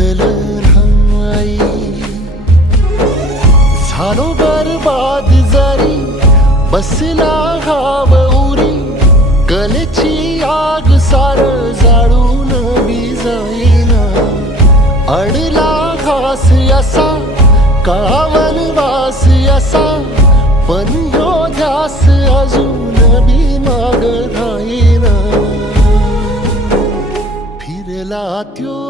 थकल नाही झालो बरबाद जरी बसला हाव उरी। कलेची आग सार जाळून जाईना अडला घास असा काळावन वास असा। पण यो ध्यास अजून बी माग राहीना। फिरला त्यो